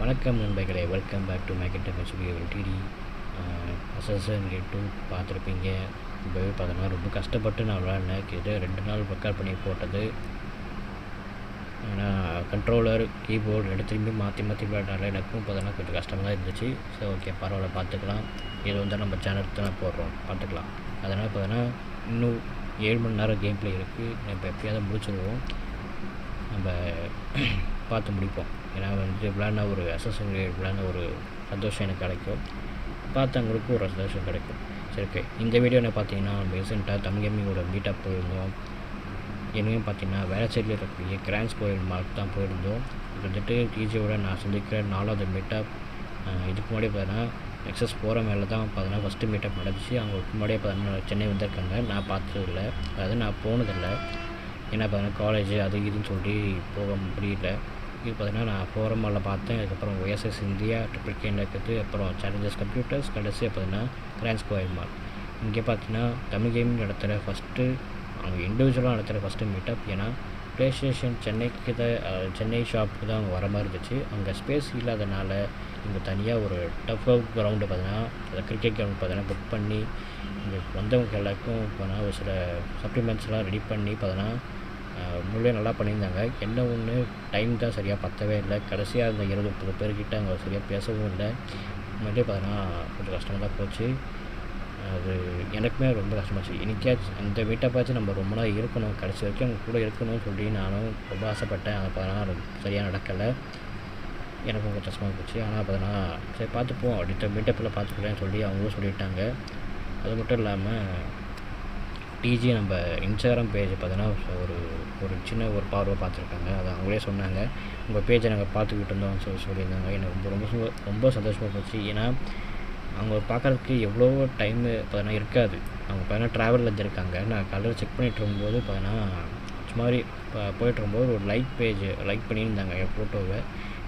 வணக்கம் நண்பர்களே, welcome back to மேக்கெட் டிடி. அசன் கேட் 2 பார்த்துருப்பீங்க. இப்போவே பார்த்தோன்னா ரொம்ப கஷ்டப்பட்டு நான் விளையாடினேன். கிட்ட 2 நாள் ரெக்கார்ட் பண்ணி போட்டது. ஏன்னா கண்ட்ரோலர் கீபோர்டு எடுத்துமே மாற்றி விளையாடுனால எனக்கும் பார்த்தோன்னா கொஞ்சம் கஷ்டமாக தான் இருந்துச்சு. ஸோ ஓகே, பரவாயில்ல, பார்த்துக்கலாம். இது வந்து நம்ம சேனலுக்கு தான் போடுறோம், பார்த்துக்கலாம். அதனால் பார்த்தோன்னா இன்னும் 7 மணி நேரம் கேம் பிளே இருக்குது. நம்ம எப்படியாவது முடிச்சிடுவோம், நம்ம பார்த்து முடிப்போம். ஏன்னா வந்து விளையாடினா ஒரு அசன் விளையாடின ஒரு சந்தோஷம் எனக்கு கிடைக்கும், பார்த்தவங்களுக்கும் ஒரு சந்தோஷம் கிடைக்கும். சரி, ஓகே. இந்த வீடியோ என்ன பார்த்தீங்கன்னா, நம்ம ரீசெண்டாக தமிழ் கேமிங்கோட மீட்டப் போயிருந்தோம். என்னையும் பார்த்தீங்கன்னா வேலை சைடில் இருக்கக்கூடிய கிராண்ட்ஸ் கோயில் மார்க் தான் போயிருந்தோம். இது வந்துட்டு டிஜியோட நான் சந்திக்கிற 4வது மீட்டப். இதுக்கு முன்னாடி பார்த்தீங்கன்னா நெக்ஸஸ் போகிற மேலே தான் பார்த்தீங்கன்னா ஃபஸ்ட்டு மீட்டப் நடந்துச்சு. அவங்க முன்னாடியே பார்த்தீங்கன்னா சென்னை வந்திருக்காங்க, நான் பார்த்ததில்லை. அதாவது நான் போனதில்லை. ஏன்னா பார்த்தீங்கன்னா காலேஜ் அது இதுன்னு சொல்லி போக முடியல. இது பார்த்தீங்கன்னா நான் ஃபோரமாவில் பார்த்தேன். அதுக்கப்புறம் OSS இந்தியா ட்ரிபிள் இருக்குது, அப்புறம் சேலஞ்சர்ஸ் கம்ப்யூட்டர்ஸ், கடைசியாக பார்த்தீங்கன்னா கிராண்ட்ஸ் கோயில் மார்க். இங்கே பார்த்தீங்கன்னா தமிழ் கேமிங் நடத்துகிற ஃபஸ்ட்டு, அவங்க இண்டிவிஜுவலாக நடத்துகிற ஃபஸ்ட்டு மீட்டப். ஏன்னா ப்ளே ஸ்டேஷன் சென்னைக்கு தான், சென்னை ஷாப்புக்கு தான் அவங்க வர மாதிரி இருந்துச்சு. அங்கே ஸ்பேஸ் இல்லாதனால இங்கே தனியாக ஒரு டஃப் அவுட் கிரவுண்டு பார்த்தீங்கன்னா, அந்த கிரிக்கெட் கிரவுண்ட் பார்த்தீங்கன்னா புக் பண்ணி இங்கே வந்தவங்க எல்லாருக்கும் பார்த்தீங்கன்னா ஒரு சில சப்ளிமெண்ட்ஸ்லாம் ரெடி பண்ணி பார்த்தீங்கன்னா முன்னே நல்லா பண்ணியிருந்தாங்க. என்ன ஒன்று, டைம் தான் சரியாக பற்றவே இல்லை. கடைசியாக அந்த 20-30 பேர்கிட்ட அவங்க சரியாக பேசவும் இல்லை. முன்னாடியே பார்த்தீங்கன்னா கொஞ்சம் கஷ்டமாக தான் போச்சு. அது எனக்குமே ரொம்ப கஷ்டமாச்சு. இன்றைக்காச்சும் அந்த மீட்டப்பாச்சும் நம்ம ரொம்ப நாள் இருக்கணும், கடைசி வரைக்கும் அவங்க கூட இருக்கணும்னு சொல்லி நானும் ரொம்ப ஆசைப்பட்டேன். அதை பார்த்தீங்கன்னா சரியாக நடக்கலை. எனக்கும் கொஞ்சம் கஷ்டமாக போச்சு. ஆனால் பார்த்தீங்கன்னா சரி பார்த்துப்போம், அடுத்த மீட்டப்பில் பார்த்துக்கிறேன்னு சொல்லி அவங்களும் சொல்லிட்டாங்க. அது மட்டும் இல்லாமல் டிஜி நம்ம இன்ஸ்டாகிராம் பேஜ் பார்த்தீங்கன்னா ஒரு சின்ன ஒரு பார்வை பார்த்துருக்காங்க. அதை அவங்களே சொன்னாங்க, உங்கள் பேஜை நாங்கள் பார்த்துக்கிட்டு இருந்தோம் சொல்லியிருந்தாங்க. எனக்கு ரொம்ப சந்தோஷமாக போச்சு. ஏன்னா அவங்க பார்க்குறதுக்கு எவ்வளோ டைமு பார்த்தீங்கன்னா இருக்காது. அவங்க பார்த்தீங்கன்னா ட்ராவலில் இருந்திருக்காங்க. நான் காலையில் செக் பண்ணிகிட்டு இருக்கும்போது பார்த்தீங்கன்னா சுமாரி போயிட்டுருக்கும்போது ஒரு லைக் பண்ணியிருந்தாங்க என் ஃபோட்டோவை.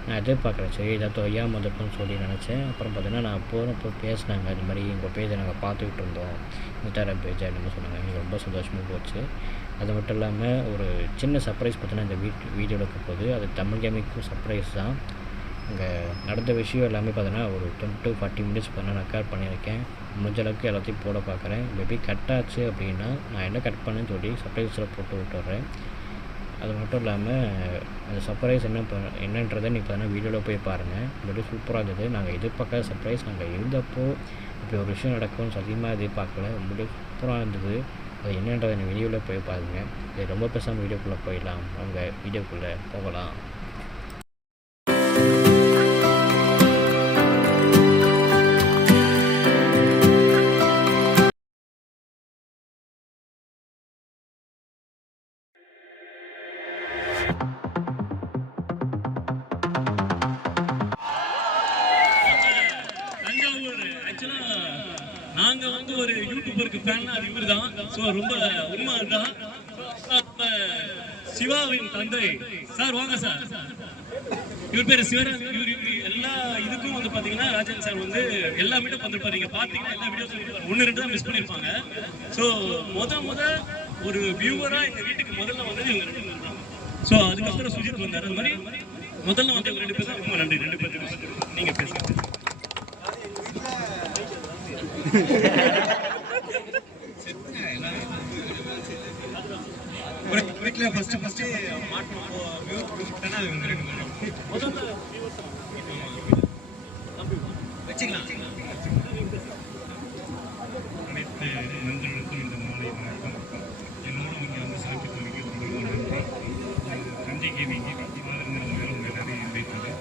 நான் எதிர்பார்க்குறேன், சரி ஏதாவது தொய்யாமல் வந்துருக்குன்னு சொல்லி நினச்சேன். அப்புறம் பார்த்தீங்கன்னா நான் போகிறப்போ பேசினாங்க, இது மாதிரி எங்கள் பேஜை நாங்கள் பார்த்துக்கிட்டு இருந்தோம், இன்ஸ்டாகிராம் பேஜை அப்படின்னு சொன்னாங்க. எனக்கு ரொம்ப சந்தோஷமாக போச்சு. அது மட்டும் இல்லாமல் ஒரு சின்ன சர்ப்ரைஸ் பார்த்தீங்கன்னா இந்த வீடியோவில் இருக்க போது, அது தமிழ் கேமிங்க்கும் சர்ப்ரைஸ் தான். இங்கே நடந்த விஷயம் எல்லாமே பார்த்தீங்கன்னா ஒரு 20-40 மினிட்ஸ் பார்த்தீங்கன்னா நான் ரெக்கார்ட் பண்ணியிருக்கேன். முடிஞ்ச அளவுக்கு எல்லாத்தையும் போட பார்க்குறேன். மேபி கட் ஆச்சு அப்படின்னா நான் என்ன கட் பண்ணேன்னு சொல்லி சர்ப்ரைஸில் போட்டு விட்டுறேன். அது மட்டும் இல்லாமல் அந்த சர்ப்ரைஸ் என்னன்றதை நீ பார்த்தீங்கன்னா வீடியோவில் போய் பாருங்கள். ரொம்ப சூப்பராக இருந்தது. நாங்கள் எதிர்பார்க்காத சர்ப்ரைஸ். நாங்கள் இருந்தப்போ இப்படி ஒரு விஷயம் நடக்கும்னு சத்தியமாக எதிர்பார்க்கல. ரொம்ப சூப்பராக இருந்தது. அது என்னன்றதை நீ வீடியோவில் போய் பாருங்கள். இது ரொம்ப பேசாமல் வீடியோக்குள்ளே போயிடலாம். அவங்க வீடியோக்குள்ளே போகலாம். நாங்க வந்து ஒரு யூடியூபருக்கு ஃபேன், அது இவர் தான். ஸோ ரொம்ப உண்மை தான். சிவாவின் தந்தை சார், வாங்க சார். இவர் பேர் சிவராஜ். இவர் எல்லா இதுக்கும் வந்து பாத்தீங்கன்னா ராஜன் சார் வந்து எல்லா மீட்டும் வந்திருப்பாரு. நீங்க பாத்தீங்கன்னா எல்லா வீடியோஸும் 1-2 தான் மிஸ் பண்ணிருப்பாங்க. ஸோ முத ஒரு வியூவரா இந்த வீட்டுக்கு முதல்ல வந்தது இவங்க 2 பேர் தான். ஸோ அதுக்கப்புறம் சுஜித் வந்தார். அது மாதிரி முதல்ல வந்து இவங்க 2 பேர் தான். ரொம்ப நன்றி 2 பேருக்கு. நீங்க பேசுங்க. வீட்டில் ஃபர்ஸ்ட் வச்சுக்கலாம். அனைத்து நண்பர்களுக்கும் இந்த மாலை வணக்கம். என்னோட இங்கே வந்து சிறப்பித்து வைக்க நன்றி. தஞ்சை கேமிங் மாதிரிங்கிற முறையில் உங்கள் எல்லாரையும் இன்வைட் பண்ணி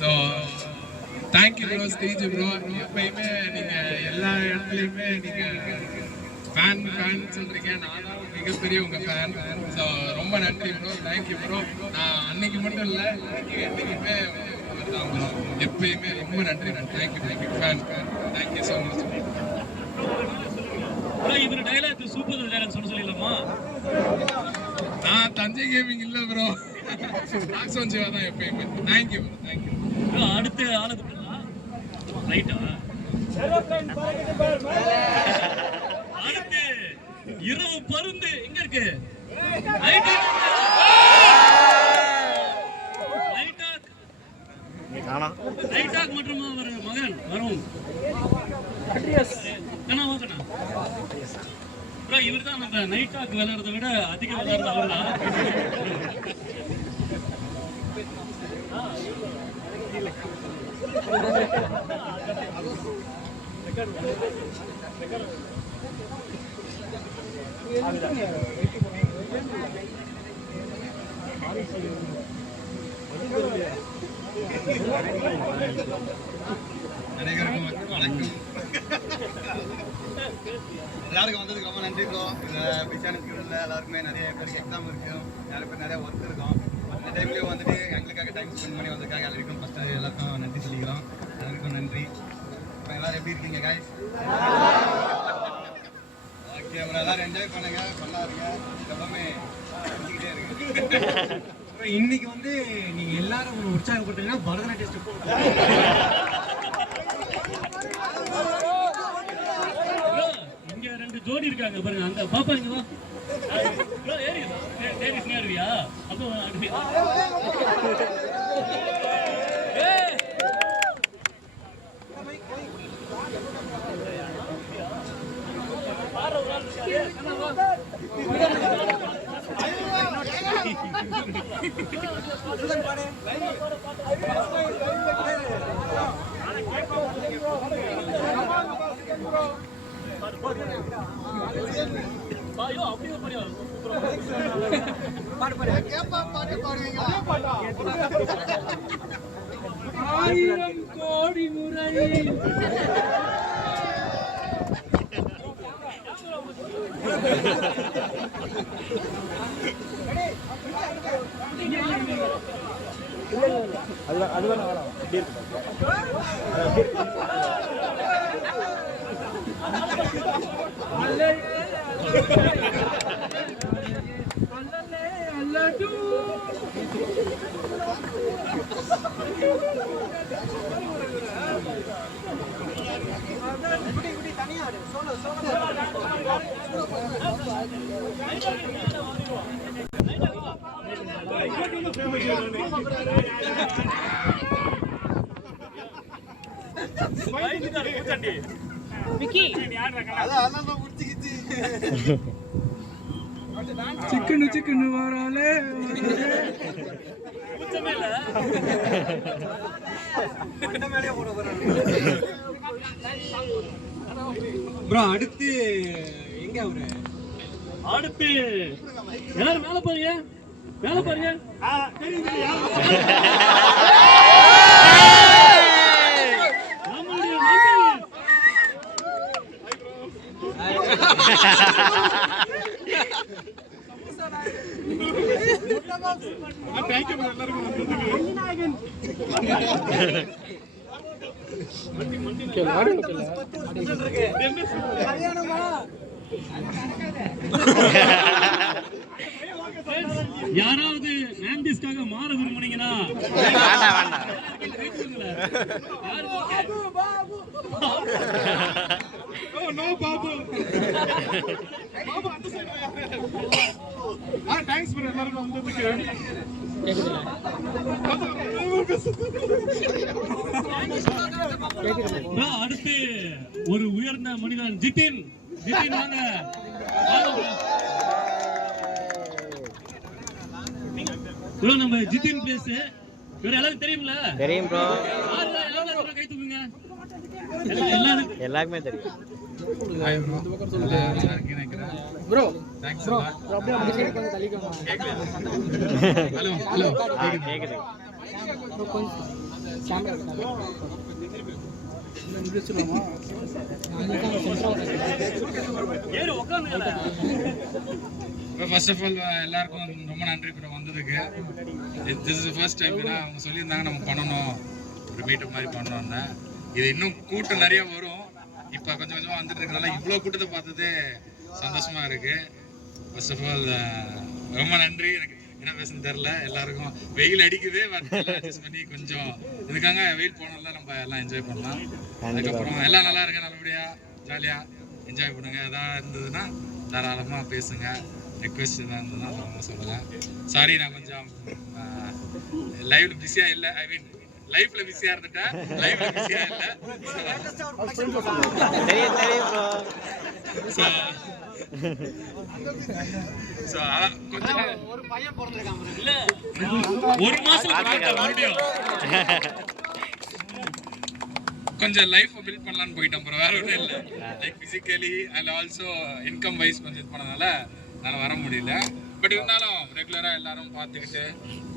so thank you bro, stage bro. எப்பயுமே நீங்கள் எல்லா இடத்துலையுமே நீங்கள் ஃபேன் சொல்கிறீங்க. நான் தான் மிகப்பெரிய உங்கள் ஃபேன். ஸோ ரொம்ப நன்றி ப்ரோ, தேங்க்யூ ப்ரோ. நான் அன்னைக்கு மட்டும் இல்லை, என்றைக்குமே தான் ப்ரோ. எப்பயுமே ரொம்ப நன்றி. Thank you fan. Thank you so much. இவர் டைலாக் சூப்பர் டைலாக் சொல்லலாமா? நான் தஞ்சை கேமிங் இல்லை ப்ரோ, ராக்ஸோன் சிவா தான் எப்பயுமே. தேங்க்யூ. அடுத்த ஆளு ரைட்டா? அடுத்து இரவு பருந்து எங்க இருக்கு? காணோம். நைட் டாக் மற்றும் அவர் மகன் வரும் கண்ணா ஓகண்ணா ப்ரோ. இவர் தான் நம்ம நைட் டாக் விளையாடுறத விட அதிகம் விளையாடுறது அவர் தான். அனைவருக்கும் வணக்கம். எல்லாருக்கும் வந்ததுக்கு ரொம்ப நன்றி ப்ரோ. பிச்சானுக்கு எல்லாருக்குமே நிறைய பேருக்கு எக்ஸாம் இருக்கும், நிறைய பேர் நிறைய ஒர்க் இருக்கும். அந்த டைம்லேயும் வந்துட்டு எங்களுக்காக டைம் ஸ்பெண்ட் பண்ணி வந்ததுக்காக எல்லாருக்கும் ஃபஸ்ட்டு எல்லாருக்கும் நன்றி சொல்லிக்கிறோம். எல்லாருக்கும் நன்றி. இப்போ எல்லோரும் எப்படி இருக்கீங்க காய்ஸ்? ஓகே, அப்புறம் எல்லோரும் என்ஜாய் பண்ணுங்க, பண்ணாருங்க. எப்பவுமே செஞ்சுக்கிட்டே இருக்கு. இன்னைக்கு வந்து நீங்க எல்லாரும் உற்சாகப்படுத்தீங்கன்னா பரதநாட்டிய ஸ்டெப் இங்க 2 ஜோடி இருக்காங்க பாருங்க. அந்த பாப்பா இங்க வா ப்ரோ. ஏறி ஸ்னேரியா அப்போ ஆயிரம் கோடி முறை சிக்கன் சிக்கன் வராலே ப்ரோ. அடுத்து எங்க அவரு? அடுத்து எல்லாரும் மேல பாருங்க, மேல பாருங்க. நம்மளுடைய யாராவது ஆம்பிஸ்க்காக மாற விரும்புனீங்கன்னா தேங்க்ஸ் ஃபார் எல்லாருக்கும் வந்ததுக்கு. அடுத்து ஒரு உயர்ந்த மனிதன் ஜிதின். ஜிதின் வாங்க. ப்ரோ நம்ம ஜிதின் பிளேஸ் இவர் எல்லாரும் தெரியும்ல? தெரியும் ப்ரோ. எல்லாரும் கை தூக்குங்க. எல்லாரும் எல்லாருக்குமே தெரியும் ப்ரோ. தேங்க்ஸ் ப்ரோ அப்படியே அந்த சைடு கொஞ்சம் தள்ளிக்கோங்க. ஹலோ ஹலோ கேக்குது. கொஞ்சம் கேமரா ஏறு உட்காருங்க. ஃபர்ஸ்ட் ஆஃப் ஆல் எல்லாருக்கும் ரொம்ப நன்றி ப்ரோ வந்ததுக்கு. This is first time. அவங்க சொல்லியிருந்தாங்க நம்ம பண்ணணும், ஒரு மீட்டப் மாதிரி பண்ணோம். இது இன்னும் கூட்டம் நிறைய வரும். இப்போ கொஞ்சம் கொஞ்சமாக வந்துட்டு இருக்கனால இவ்வளோ கூட்டத்தை பார்த்ததே சந்தோஷமா இருக்கு. ஃபர்ஸ்ட் ஆஃப் ஆல் ரொம்ப நன்றி. எனக்கு என்ன பேசுன்னு தெரில. எல்லாருக்கும் வெயில் அடிக்குது, அட்ஜஸ்ட் பண்ணி கொஞ்சம் இதுக்காக வெயில் போனோம்ல நம்ம எல்லாம் என்ஜாய் பண்ணலாம். அதுக்கப்புறம் எல்லாம் நல்லா இருக்கு, நல்லபடியாக ஜாலியாக என்ஜாய் பண்ணுங்க. எதாவது இருந்ததுன்னா தாராளமாக பேசுங்க. ரெக்வெஸ்ட் எதாவது இருந்ததுன்னா சொல்லுங்கள். சாரி நான் கொஞ்சம் லைவ்ல பிஸியாக இல்லை. ஐ மீன் லைஃப்ல பிஸியா இருந்துட்டேன், லைவ்ல பிஸியா இல்ல. தெரியும் ப்ரோ. சோ கொஞ்சம் ஒரு பையன் பிறந்திருக்கான் இல்ல ஒரு மாசம் மறுபடியும் கொஞ்சம் லைஃப் பில்ட் பண்ணலாம்னு போயிட்டோம் ப்ரோ, வேற ஒன்றும் இல்லை. Like physically and also income wise கொஞ்சம் இது பண்ணனால என்னால் வர முடியல. பட் இருந்தாலும் ரெகுலராக எல்லாரும் பார்த்துக்கிட்டு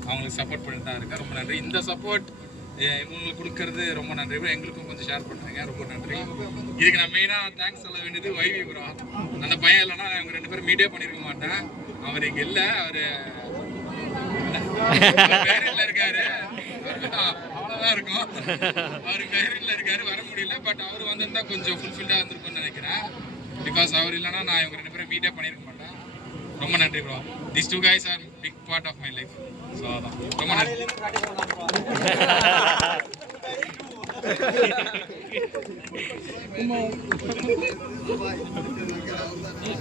அவங்களுக்கு சப்போர்ட் பண்ணிட்டு தான் இருக்கேன். ரொம்ப நன்றி. இந்த சப்போர்ட் இவங்களுக்கு கொடுக்கறது ரொம்ப நன்றி ப்ரோ. எங்களுக்கும் கொஞ்சம் ஷேர் பண்ணுறீங்க, ரொம்ப நன்றி. இதுக்கு நான் மெயினாக தேங்க்ஸ் சொல்ல வேண்டியது வைவி ப்ரோ. அந்த பையன் இல்லைன்னா அவங்க 2 பேரும் மீடியா பண்ணியிருக்க மாட்டேன். அவர் இங்கே இல்லை, அவர் பேரில் இருக்காரு, அவ்வளோதான் இருக்கும். அவர் பேரில் இருக்காரு, வர முடியல. பட் அவர் வந்திருந்தா கொஞ்சம் ஃபுல்ஃபில்டாக இருந்திருக்கும்னு நினைக்கிறேன். பிகாஸ் அவர் இல்லைன்னா நான் இவங்க 2 பேரும் மீடியா பண்ணியிருக்க மாட்டேன். ரொம்ப நன்றி bro. These 2 guys are big part of my life. So அதான் ரொம்ப நன்றி.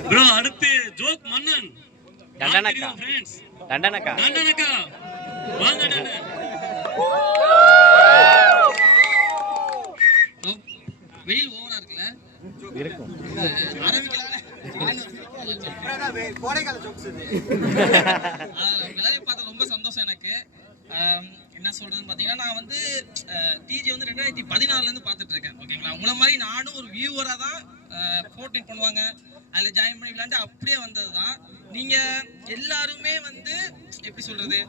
ப்ரோ அடுத்து ஜோக் மன்னன் தண்டனக்கா. ஃப்ரெண்ட்ஸ் தண்டனக்கா வாங்க டன். வெயில் ஓவரா இருக்குல்ல இருக்கும். ஆரம்பிக்கலாம். கோடைக்கால ஜோக்ஸ் இது. எல்லாரையும் பார்த்தா ரொம்ப சந்தோஷம் எனக்கு. என்ன சொல்றதுன்னு பார்த்தீங்கன்னா நான் வந்து டிஜி வந்து 2014 பார்த்துட்டு இருக்கேன். ஓகேங்களா, உங்களை மாதிரி நானும் ஒரு வியூவராக தான் ஃபோர்டின் பண்ணுவாங்க, அதில் ஜாயின் பண்ணி விளையாண்டு அப்படியே வந்தது தான். நீங்கள் எல்லாருமே வந்து எப்படி சொல்றது,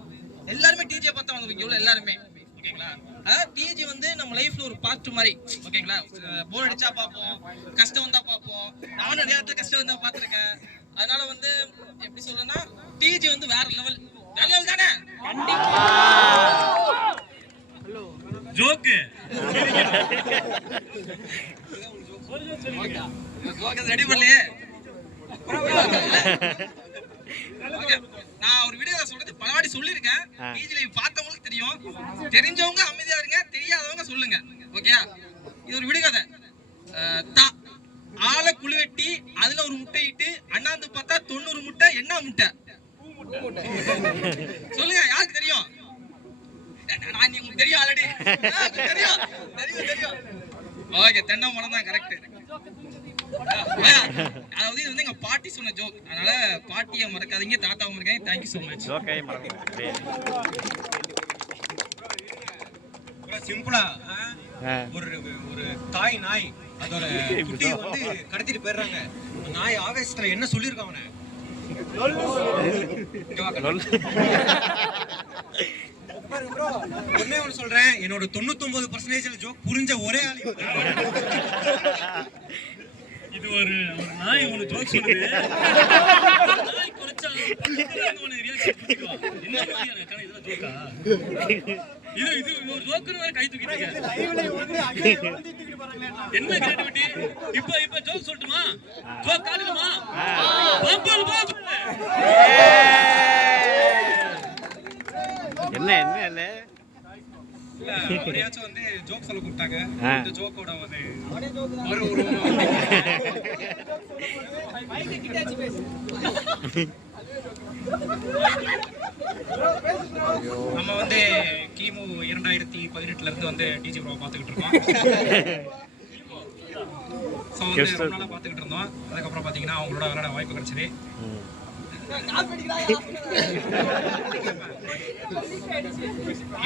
எல்லாருமே டிஜியை பார்த்தா வந்து இவ்வளோ எல்லாருமே. ஓகேங்களா, டிஜி வந்து நம்ம லைஃப்ல ஒரு பார்ட் மாதிரி. ஓகேங்களா, போர் அடிச்சா பார்ப்போம், கஷ்டம் வந்தா பார்ப்போம். நானும் நிறைய இடத்துல கஷ்டம் வந்தா பார்த்துருக்கேன். அதனால வந்து எப்படி சொல்றேன்னா டிஜி வந்து வேற லெவல் தானே. ஜோக்கு ரெடி பண்ணலையே. நான் ஒரு வீடியோ சொல்றது பலவாடி சொல்லியிருக்கேன். டிஜில பார்த்தவங்களுக்கு தெரியும், தெரிஞ்சவங்க அமைதியா இருங்க, தெரியாதவங்க சொல்லுங்க. ஓகே, இது ஒரு விடுகதை. ஆளை குளிவெட்டி அதுல ஒரு முட்டை இட்டு அண்ணாந்து பார்த்தா 90 முட்டை. என்ன முட்டை சொல்லுங்க, யாருக்கு தெரியும்? உங்களுக்கு தெரியும், ஆல்ரெடி தெரியும். ஓகே, தென்னை மரம் தான் கரெக்ட். அதாவது இது வந்து எங்க பாட்டி சொன்ன ஜோக், அதனால பாட்டியை மறக்காதீங்க, தாத்தாவை மறக்காதீங்க. Thank you so much. ஓகே, சிம்பிளா ஒரு தாய் நாய் அதோட குட்டியை வந்து கடத்திட்டு போயிடுறாங்க. நாய் ஆவேசத்துல என்ன சொல்லியிருக்கான் அவனை? ஒன்னே ஒன்று சொல்றேன், என்னோட 99% ஜோக் புரிஞ்ச ஒரே ஆளு. இது ஒரு நாய் ஒன்று ஜோக் சொல்லுது. நாய் குறைச்சா ஒன்று ரியாக்ஷன் பண்ணிக்குவா. என்ன மாதிரியான கதை, இதெல்லாம் ஜோக்கா? இது ஒரு ஜோக்குன்னு வேற கை தூக்கிட்டு என்ன கிரியேட்டிவிட்டி. இப்ப ஜோக் சொல்லட்டுமா? ஜோக் காட்டுமா? என்ன இல்ல, அவரையாச்சும் வந்து ஜோக் சொல்ல கூப்பிட்டாங்க. இந்த ஜோக்கோட வந்து நம்ம வந்து கிமு 2018 இருந்து வந்து டிஜி ப்ரோ பார்த்துக்கிட்டு இருக்கோம். ஸோ வந்து ரொம்ப நாளாக பார்த்துக்கிட்டு இருந்தோம். அதுக்கப்புறம் பார்த்தீங்கன்னா அவங்களோட விளையாட வாய்ப்பு கிடைச்சது.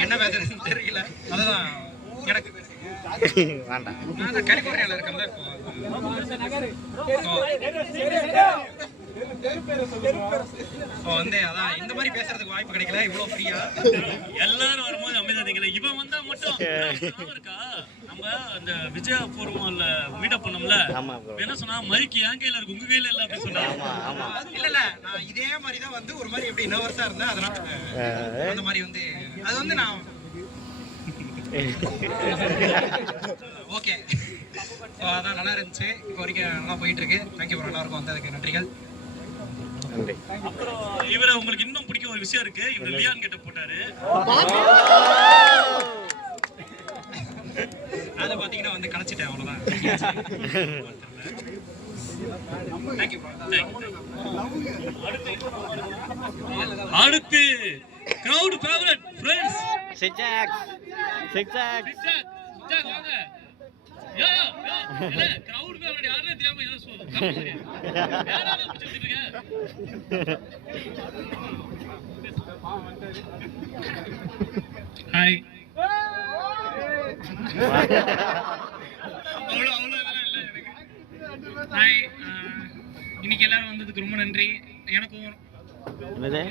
என்ன பேசுறதுன்னு தெரியல, அதுதான் எனக்கு வேண்டாம். நான் கலிபோர்னியாவில் இருக்கேன்ல இப்போ வந்து அதான் இந்த மாதிரி பேசுறதுக்கு வாய்ப்பு கிடைக்கல. இவ்வளோ ஃப்ரீயா எல்லாரும் வரும்போது அமைதியாதீங்களே. இவன் வந்தா மட்டும் இருக்கா? நம்ம அந்த விஜயா பூர்வம்ல மீட்டப் பண்ணோம்ல, என்ன சொன்னா மைக்கு என் கையில இருக்கு, உங்க கையில இல்ல அப்படின்னு சொன்னாங்க. இல்ல நான் இதே மாதிரி தான் வந்து ஒரு மாதிரி எப்படி நர்வஸா இருந்தேன். அதனால அந்த மாதிரி வந்து அது வந்து நான் ஓகே. அதான் நல்லா இருந்துச்சு. இப்போ வரைக்கும் நல்லா போயிட்டு இருக்கு. தேங்க்யூ ப்ரோ, எல்லாருக்கும் வந்ததுக்கு நன்றிகள். அப்புறம் இவரை உங்களுக்கு இன்னும் பிடிக்கும் ஒரு விஷயம் இருக்கு. இவர் லியான் கிட்ட போட்டாரு. அதை பாத்தீங்கன்னா வந்து கலைச்சிட்டேன், அவ்வளவுதான். அடுத்து கிரவுட் ஃபேவரட் ஃப்ரெண்ட்ஸ் சிஜாக் சிக்ஸாக் சிக்ஸாக் வாங்க. யோ யோ யோ இல்ல கிரவுட் மே அவரே யாரே தெரியாம ஏதோ சொல்லுங்க. யாரால பிடிச்சிட்டு இருக்க? ஹாய். அவ்வளோ இதெல்லாம் இல்லை எனக்கு. ஹாய். இன்னைக்கு எல்லாரும் வந்ததுக்கு ரொம்ப நன்றி. எனக்கும் என்னது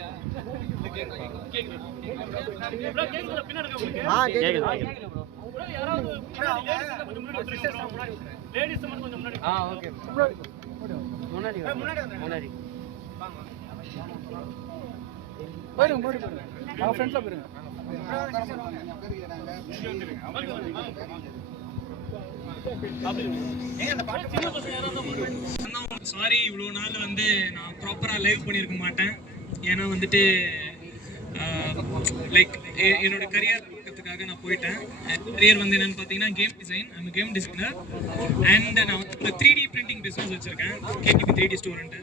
சாரி, இவ்வளோ நாள் வந்து நான் ப்ராப்பராக லைவ் பண்ணியிருக்க மாட்டேன். ஏன்னா வந்துட்டு லைக் என்னோட கரியர் பார்க்கறதுக்காக நான் போயிட்டேன். கரியர் வந்து என்னென்னு பார்த்தீங்கன்னா game design. I'm game designer and நான் வந்து 3D பிரிண்டிங் பிஸ்னஸ் வச்சுருக்கேன், கேடிபி 3D ஸ்டோரண்ட்டு.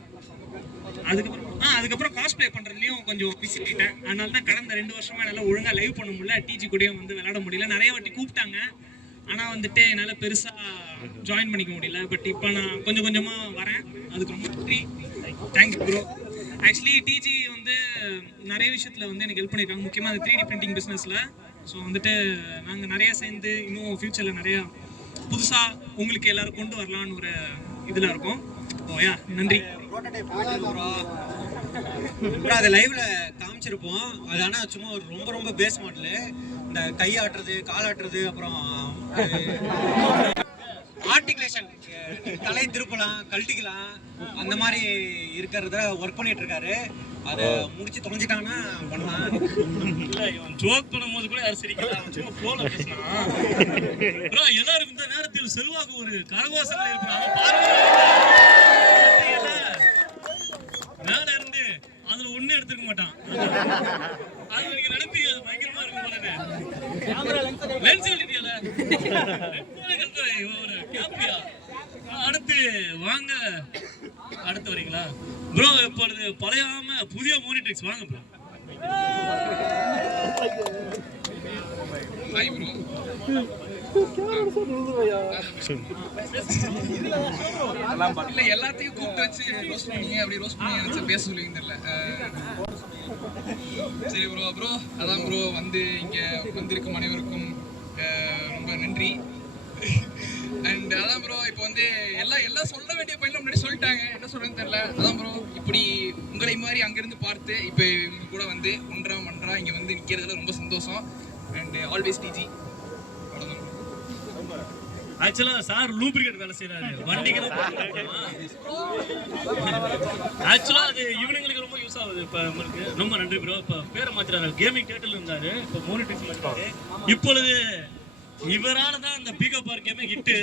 அதுக்கப்புறம் காஸ்ப்ளே பண்ணுறதுலையும் கொஞ்சம் பிஸி ஆகிட்டேன். அதனால தான் கடந்த 2 வருஷமாக என்னால் ஒழுங்காக லைவ் பண்ண முடியல. டிஜி கூடயும் வந்து விளையாட முடியல. நிறைய வாட்டி கூப்பிட்டாங்க, ஆனால் வந்துட்டு என்னால் பெருசாக ஜாயின் பண்ணிக்க முடியல. பட் இப்போ நான் கொஞ்சம் கொஞ்சமாக வரேன். அதுக்கு ரொம்ப நன்றி. Thank you bro. ஆக்சுவலி டிஜி வந்து நிறைய விஷயத்தில் வந்து எனக்கு ஹெல்ப் பண்ணியிருக்காங்க, முக்கியமாக அந்த 3D பிரிண்டிங் பிஸ்னஸில். ஸோ வந்துட்டு நாங்கள் நிறையா சேர்ந்து இன்னும் ஃப்யூச்சரில் நிறையா புதுசாக உங்களுக்கு எல்லோரும் கொண்டு வரலான்னு ஒரு இதில் இருக்கோம். ஓயா நன்றி. அதை லைவ்ல காமிச்சிருப்போம். அது ஆனால் சும்மா ஒரு ரொம்ப பேஸ் மாடலு. இந்த கையாட்டுறது, காலாட்டுறது, அப்புறம் ஆர்டிகுலேஷன், தலை திருப்பலாம், கழட்டிக்கலாம், அந்த மாதிரி இருக்கிறத ஒர்க் பண்ணிட்டு இருக்காரு. அதை முடிச்சு தொலைஞ்சிட்டாங்கன்னா பண்ணலாம். இல்லை, இவன் ஜோக் பண்ணும்போது கூட யாரும் சிரிக்கலாம். அவன் சும்மா போல பேசினான். எல்லாரும் இந்த நேரத்தில் செல்வாக்கு ஒரு கரகோசங்கள் இருக்கிறான். மேல இருந்து அதுல ஒண்ணு எடுத்துக்க மாட்டான். அது நீங்க நினைப்பீங்க அது பயங்கரமா இருக்கும் போல. லென்ஸ் கட்டிட்டியல, ஒரு கேப்பியா. அடுத்து வாங்க, அடுத்து வரீங்களா ப்ரோ? இப்பொழுது பழையாம புதிய மோனிட்ரிக்ஸ் வாங்க ப்ரோ. Hi bro. இல்ல எல்லாத்தையும் கூப்பிட்டு வச்சு ரோஸ்ட் பண்ணீங்க, அப்படி ரோஸ்ட் பண்ணி நினைச்சு பேச சொல்லுவீங்க தெரியல. சரி ப்ரோ அதான் ப்ரோ வந்து இங்க வந்திருக்கும் அனைவருக்கும் ரொம்ப நன்றி. அண்ட் அதான் ப்ரோ இப்போ வந்து எல்லாம் சொல்ல வேண்டிய பயில முன்னாடி சொல்லிட்டாங்க, என்ன சொல்றதுன்னு தெரியல. அதான் ப்ரோ இப்படி உங்களை மாதிரி அங்கிருந்து பார்த்து இப்போ இவங்க கூட வந்து ஒன்றா இங்க வந்து நிக்கிறதுல ரொம்ப சந்தோஷம். அண்ட் ஆல்வேஸ் டிஜி. ஆக்சுவலா சார் லூப்ரிகேட் வேலை செய்யறாரு வண்டிக்கு. ஆக்சுவலா அது இவனுங்களுக்கு ரொம்ப யூஸ் ஆகுது. இப்ப நம்மளுக்கு ரொம்ப நன்றி ப்ரோ. இப்ப பேரை மாத்திராரு, கேமிங் டேட்டில் இருந்தாரு, இப்ப மோனிட்ரிக்ஸ் மாத்திராரு. இப்பொழுது இவரால தான் அந்த பீகோ பார்க் கேமே ஹிட்.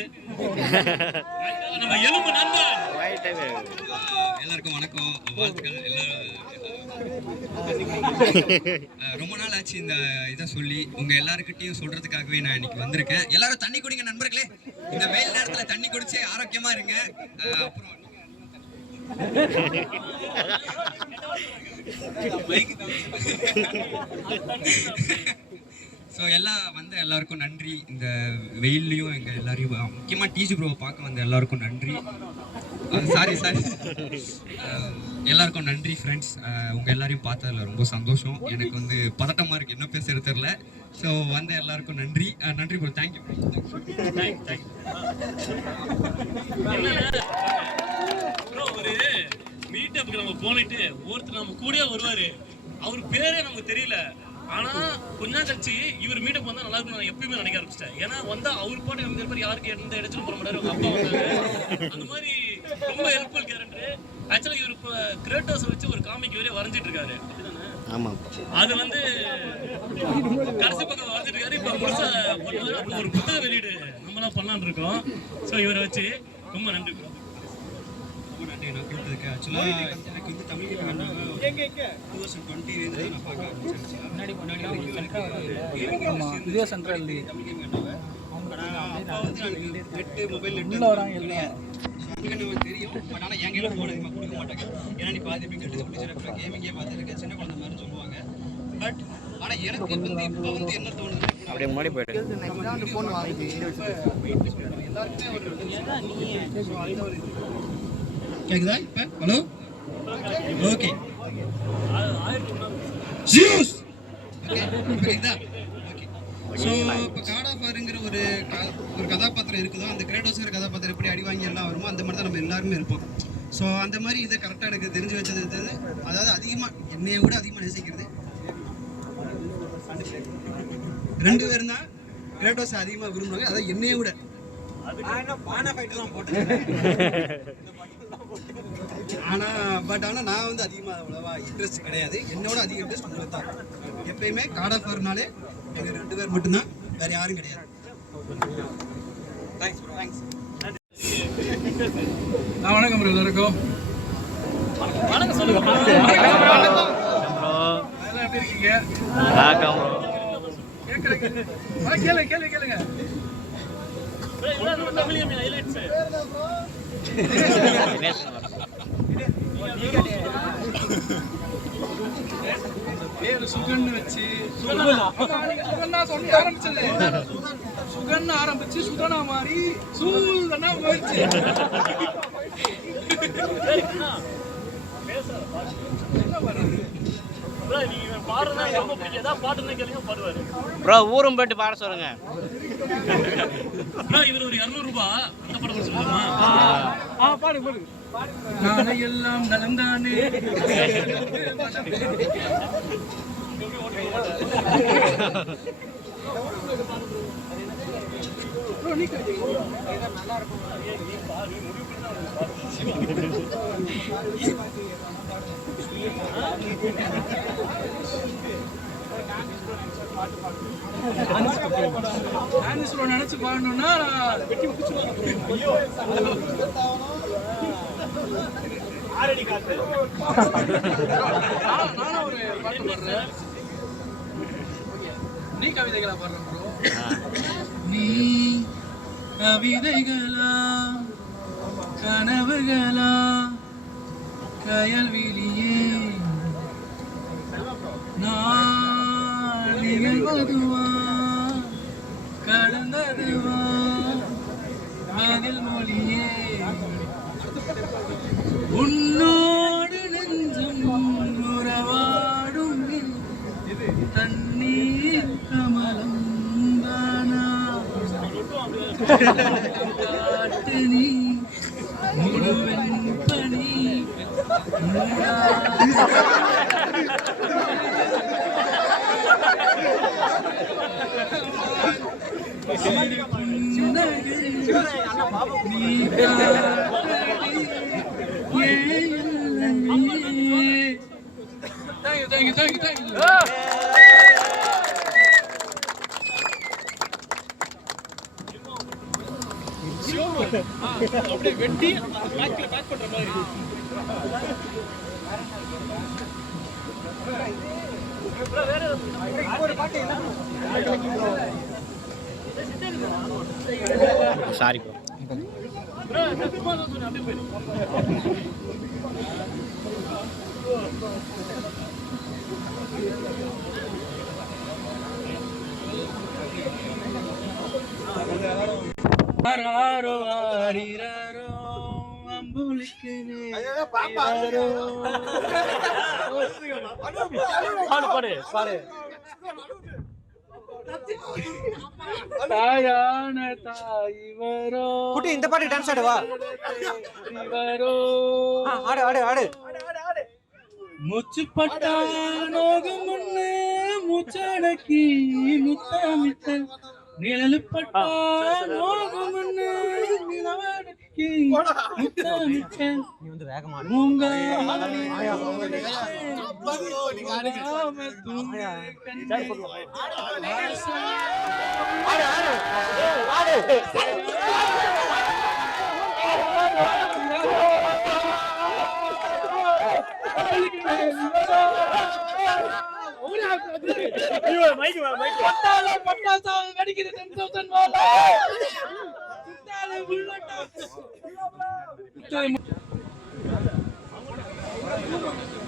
நம்ம எலும்பு நண்பன். எல்லாருக்கும் வணக்கம், வாழ்த்துக்கள். ரொம்ப நாள் ஆச்சு இந்த இதை சொல்லி உங்க எல்லாருக்கிட்டையும் சொல்றதுக்காகவே நான் இன்னைக்கு வந்திருக்கேன். எல்லாரும் தண்ணி குடிங்க நண்பர்களே. இந்த வெயில் நேரத்துல தண்ணி குடிச்சு ஆரோக்கியமா இருங்க. அப்புறம் ஸோ எல்லாருக்கும் நன்றி. இந்த வெயில்லையும் எங்கள் எல்லாரையும் முக்கியமாக டிஜி ப்ரோவை பார்க்க வந்த எல்லாருக்கும் நன்றி. சாரி எல்லாருக்கும் நன்றி ஃப்ரெண்ட்ஸ். உங்கள் எல்லாரையும் பார்த்ததில் ரொம்ப சந்தோஷம். எனக்கு வந்து பதட்டமாக இருக்குது, என்ன பேசுறது தெரியல. ஸோ வந்த எல்லாருக்கும் நன்றி. நன்றி ப்ரோ. தேங்க்யூ. ஒரு மீட்டப்புக்கு நம்ம போனிட்டு ஒருத்தர் நம்ம கூடயே வருவாரு. அவர் பேரே நமக்கு தெரியல, ஆனா கொஞ்ச நாள் கழிச்சு இவர் மீட்டப் வந்தா நல்லா இருக்கும் நான் எப்பயுமே நினைக்க ஆரம்பிச்சிட்டேன். ஏன்னா வந்தா அவர் பாட்டு எங்க பேர் யாருக்கு எந்த இடத்துல போற மாட்டாரு, அவங்க அப்பா வந்தாரு. அந்த மாதிரி ரொம்ப ஹெல்ப்ஃபுல் கேரக்டர். ஆக்சுவலா இவர் இப்போ கிரேட்டர்ஸ் வச்சு ஒரு காமிக் இவரே வரைஞ்சிட்டு இருக்காரு. அது வந்து கடைசி பக்கம் வரைஞ்சிட்டு இருக்காரு. இப்ப முழுசா ஒரு புத்தக வெளியீடு நம்மளாம் பண்ணலான்னு இருக்கோம். ஸோ இவரை வச்சு ரொம்ப நன்றி. நான் கொடுத்ததுக்கு ஆக்சுவலாக எனக்கு வந்து தமிழ் 2020 நான் பார்க்க ஆரம்பிச்சேன். இதுவே சென்ட்ரல் தமிழ் கேம் வேண்டாம். அப்போ வந்து எனக்கு நெட்டு மொபைல் நெட்டு தெரியும். பட் ஆனால் என் கையில் ஃபோன் அதிகமாக கொடுக்க மாட்டாங்க. ஏன்னா நீ பாதி பிக் எடுத்து பிடிச்சிருக்க கேமிங்கே பார்த்துருக்க சின்ன குழந்தை மாதிரி சொல்லுவாங்க. பட் ஆனா எனக்கு வந்து இப்போ வந்து என்ன தோணுது அப்படியே முன்னாடி போயிட்டு கேக்குதா இப்ப ஹலோ ஓகே ஜியூஸ் ஓகே கேக்குதா ஓகே ஸோ இப்போ காட் ஆஃப் வார்ங்கிற ஒரு கதாபாத்திரம் இருக்குதோ அந்த கிரேடோஸ்ங்கிற கதாபாத்திரம் எப்படி அடி வாங்கி எல்லாம் வருமோ அந்த மாதிரி தான் நம்ம எல்லாருமே இருப்போம். ஸோ அந்த மாதிரி இதை கரெக்டாக எனக்கு தெரிஞ்சு வச்சது அதாவது அதிகமாக என்னையை விட அதிகமாக நேசிக்கிறது 2 பேரும் தான் கிரேடோஸ் அதிகமாக விரும்புவாங்க, அதாவது என்னையை விட. ஆனால் நான் வந்து அதிகமாக அவ்வளோவா இன்ட்ரெஸ்ட் கிடையாது. என்னோட அதிக இன்ட்ரெஸ்ட் உங்களுக்கு தான். எப்பயுமே காட் ஆஃப் வார்னாலே எங்கள் 2 பேர் மட்டும்தான், வேற யாரும் கிடையாது. தேங்க்ஸ். வணக்கம் ப்ரோ எல்லாருக்கும். வணக்கம் சொல்லுங்க bro. எப்படி இருக்கீங்க? வணக்கம் ப்ரோ. கேளுங்க. தமிழ் ஹைலைட்ஸ் பேரு சுகன் வச்சு சுகன்னா சொல்லி ஆரம்பிச்சது. சுகன் ஆரம்பிச்சு சுகனா மாறி சூதனா போயிடுச்சு. ப்ரோ ஊரும் போயிட்டு பாட சொல்லுங்க. இவர் ஒரு 200 ரூபாய் அந்த படம் சொல்லுமா? பாடு. நாளை எல்லாம் நலந்தானே. நினைச்சு பாடணும்னா வெட்டி நானும் ஒரு பாட்டு பாடுறேன். நீ கவிதைகளா பாடுறேன் ப்ரோ. நீ கவிதைகளா கனவுகளா கயல்விழியே நாளிகள் மதுவா கடந்ததுவா பதில் மொழியே உன்னோடு நெஞ்சம் உறவாடும் தண்ணீர் கமலம் தானா காட்டு நீ முழுவெண் பனி Thank you. அப்படியே வெட்டி பேக் பண்ற மாதிரி. Sorry bro. ஆராரோ ஆரிராரோ அம்புலிக்கனே ஆராரோ பாடு தாயான தாய்வரோ குட்டி இந்த பாட்டு டான்ஸ் ஆடுவா. இவரோ ஆடு முச்சுப்பட்டா நோகும் முன்னே முச்சடக்கி முத்தமிட்ட நிழலுப்பட்டா நோகும் முன்னே நிலவடக்கி முத்தமிட்ட நீ வந்து வேகமா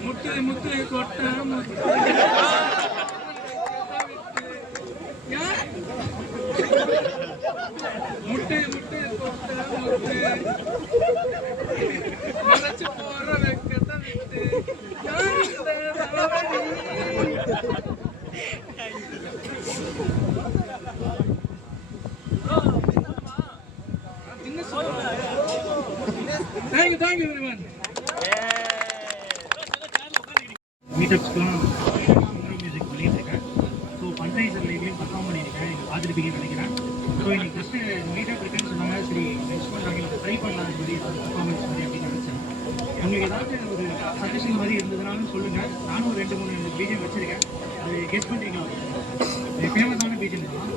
முட்டு முட்டு கொட்ட பார்த்துருப்பீங்கன்னு நினைக்கிறேன். ஸோ இன்னைக்கு ஜஸ்ட் மீட்டப் இருக்குன்னு சொன்னாங்க. சரி நெக்ஸ்ட் மந்த் நாங்கள் ட்ரை பண்ணலாம் மாதிரி பர்ஃபார்மன்ஸ் மாதிரி அப்படின்னு நினச்சேன். உங்களுக்கு ஏதாவது ஒரு சஜஷன் மாதிரி இருந்ததுனாலும் சொல்லுங்கள். நானும் ஒரு 2-3 பிஜிஎம் வச்சுருக்கேன். அது கெஸ் பண்ணுறீங்களா? ஃபேமஸான பிஜிஎம் தான்.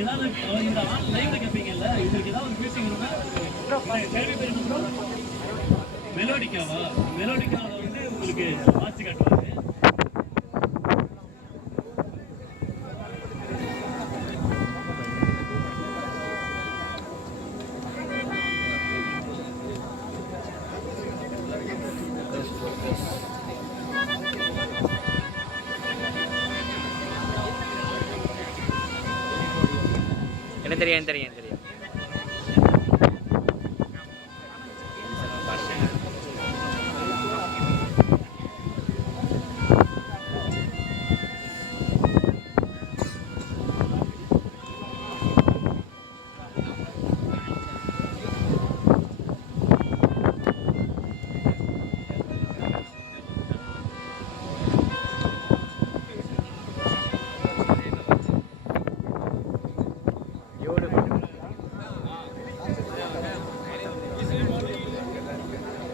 ஏதாவது இந்த லைவ்ல கேட்பீங்கல்ல, இதுக்கு ஏதாவது பேசிக்கணும்னா மெலோடிக்காவா? மெலோடிக்காவை வந்து உங்களுக்கு வாட்சி காட்டுவாங்க. எனக்கு தெரியும் தெரியும் தெரியும்.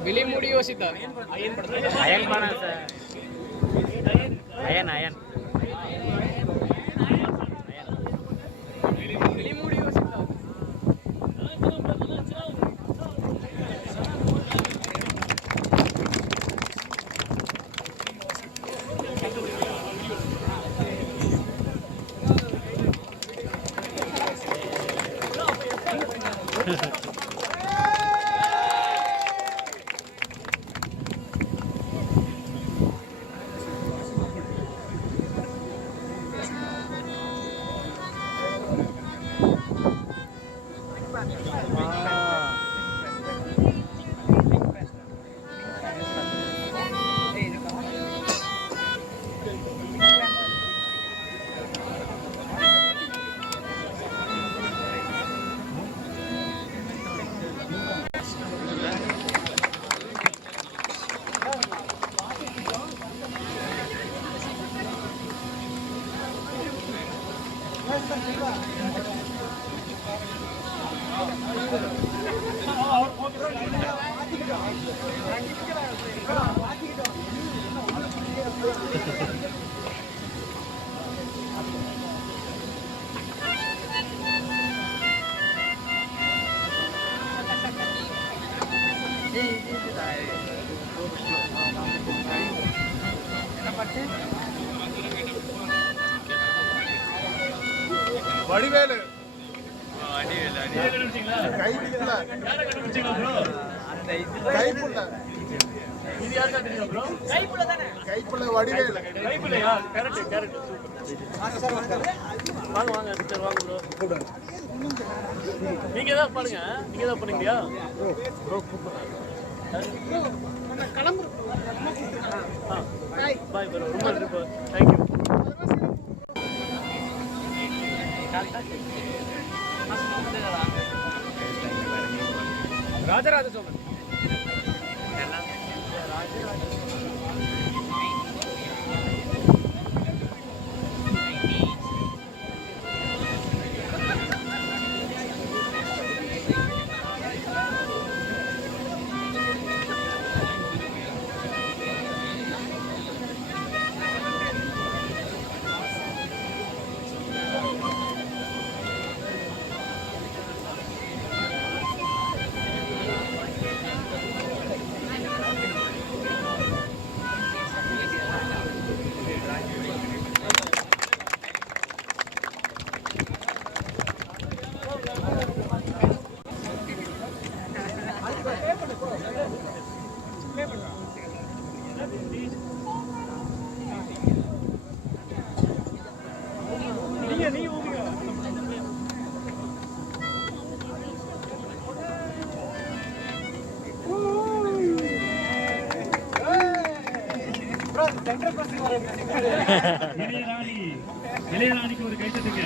விழிமூடி யோசித்தார். அயன் பானா சார். அயன் அயன் விழிமூடி யோசித்தார். வடிவேலு கைப்புள்ள வடிவேலு. வாங்க வாங்க சார், வாங்க ப்ரோ. நீங்க ஏதாவது பாருங்க. நீங்க ஏதாவது பண்ணீங்களா? பாய் ப்ரோ, ரொம்ப நன்றி ப்ரோ, தேங்க்யூ. ராஜராஜ சோழன். இளையராணிக்கு ஒரு கைத்தட்டுங்க.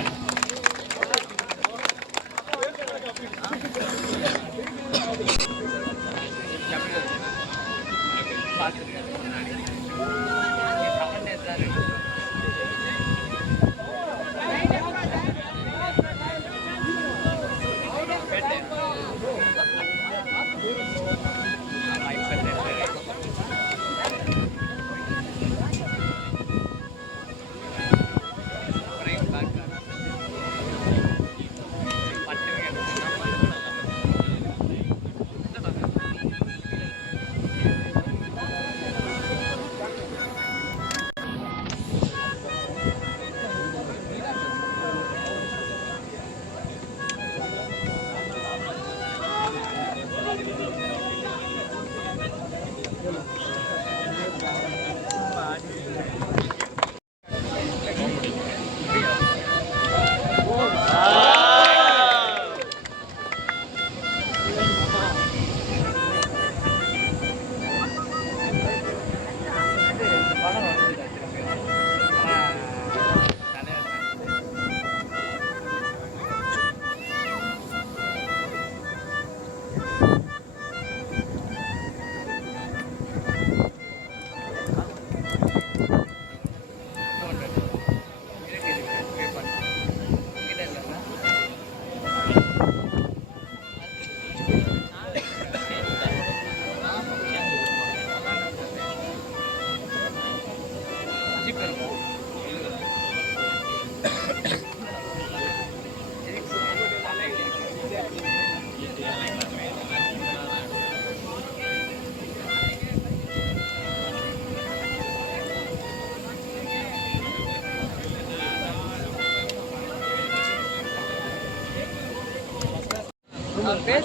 Hi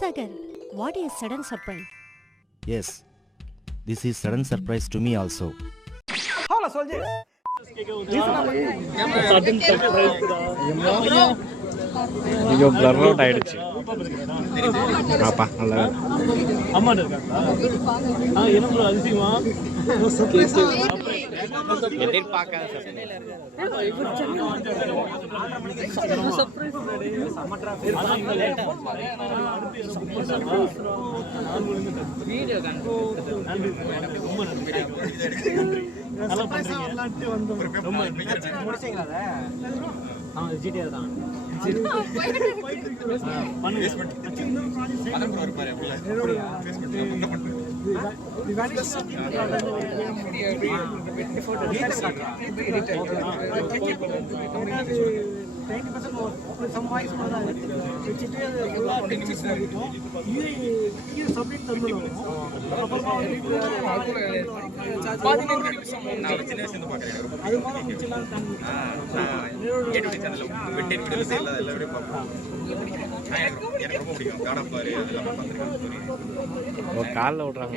Sagar, what is sudden surprise? Yes, this is sudden surprise to me also. ஐயோ பிளர் அவுட் ஆயிடுச்சு. ஆப்பா நல்ல அம்மா இருக்காங்களா? என்ன ப்ரோ அதிசயமா? எதிர்பார்க்காத காலில் விட்றாங்க.